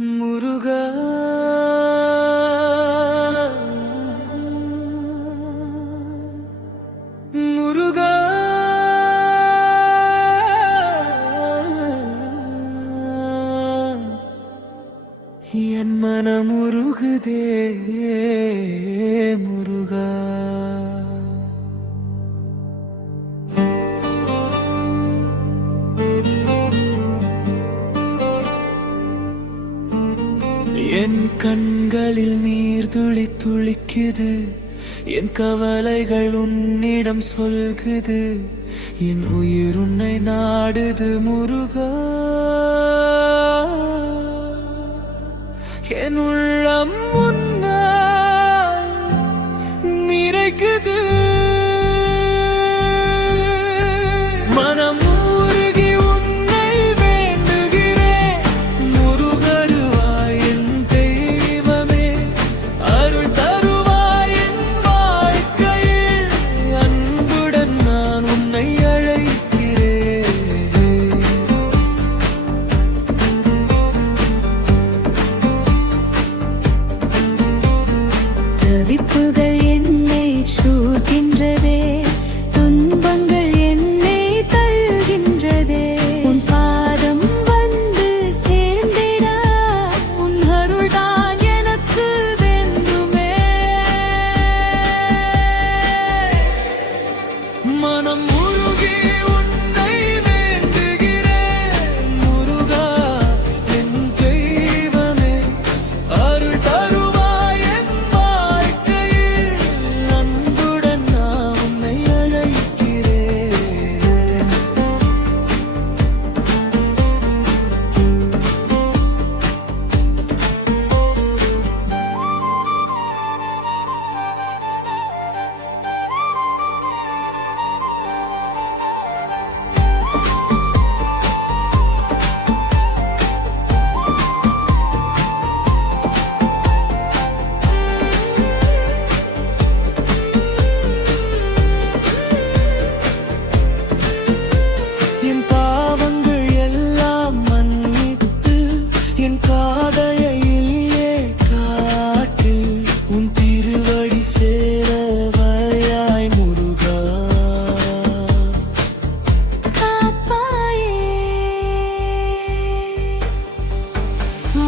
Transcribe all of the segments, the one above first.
முருகா முருகா என் மனம் உருகுதே முருகா. என் கண்களில் நீர் துளி துளிக்குது, என் கவலைகள் உன்னிடம் சொல்குது, என் உயிர் உன்னை நாடுது முருகா. என் உள்ளம் உன்னால் நிறைக்குது, மனம் உருகி உன்னை வேண்டுகிறேன் முருகருவாய் என் தெய்வமே, அருள் தருவாய் என் வாழ்க்கையில், அன்புடன் நான் உன்னை அழைக்கிறேன். தவிப்புகள் என்னை சூழ்கின்றதே, துன்பங்கள் என்னை தழுகின்றதே, உன் பாதம் வந்து சேர்ந்திட உன் அருள்தான் எனக்கு வேண்டுமே. மனம் உருகி உன்னை வேண்டுகிறேன் முருகா என் தெய்வமே, அருள் தருவாய் என் வாழ்க்கையில், அன்புடன் நான் உன்னை அழைக்கிறேன். என் பாவங்கள் எல்லாம் மன்னித்து, என் காதையிலே காட்டு, உன் திருவடி சேர வயாய் முருகா. காப்பாயே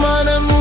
மனம்